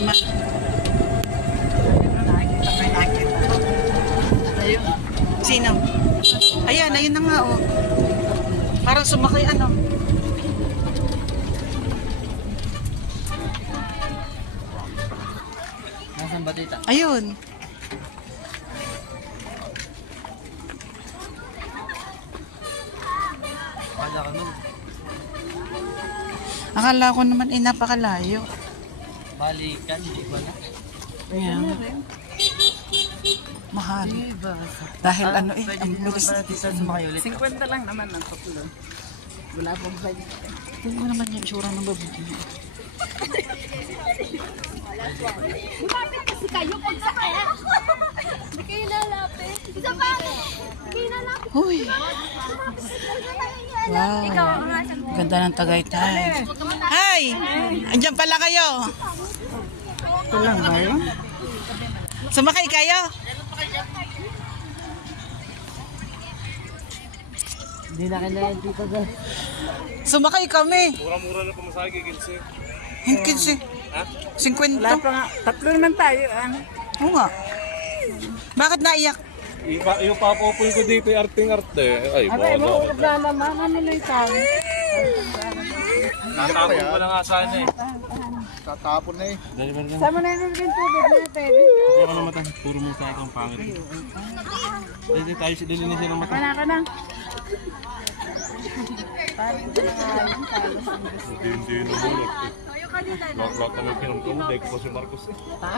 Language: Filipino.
naman. Ayun. Sino? Ayan, ayun na nga oh. Parang sumakay ano. Nasaan ba dito? Ayun. Wala ka nun. Akala ko naman napakalayo. Balikan, di ba na? Ayan. Mahal. Dahil ano eh, ang bilis. Dito sumakay ulit. 50 lang naman ang tatlo. Wala pong budget. Tingnan mo naman yung itsura ng babae. Lumapit kasi kayo pag sa kaya. Hindi kayo lalapit. Isa pa. Hindi kayo lalapit. Huy. Wow. Ikaw ang asan mo. Ganda ng Tagaytay. Hi! Andiyan pala kayo. Ito lang ba yun? Sumakay kayo? Hindi na kailangan dito ba? Sumakay kami. Mura-mura na pumasagi, Gilsi. Hingkid si. Ha? 50. Wala pa nga. Tatlo naman tayo. Ano? Oo nga. Bakit naiyak? Yung papopoy ko dito, arting-arte. Ay, Abay, bola. mahulog na naman. Ano na yung tayo? Tatapon ko na nga sana eh. Tatapon na eh. Sama na yung tubig natin. Hindi ako na mata. Puro mo sa akong pangit. Dito tayo si Dilini siya ng mata. Wala ka na. Hindi na muna. Lahat kami pinamkamdek ko si Marcos eh.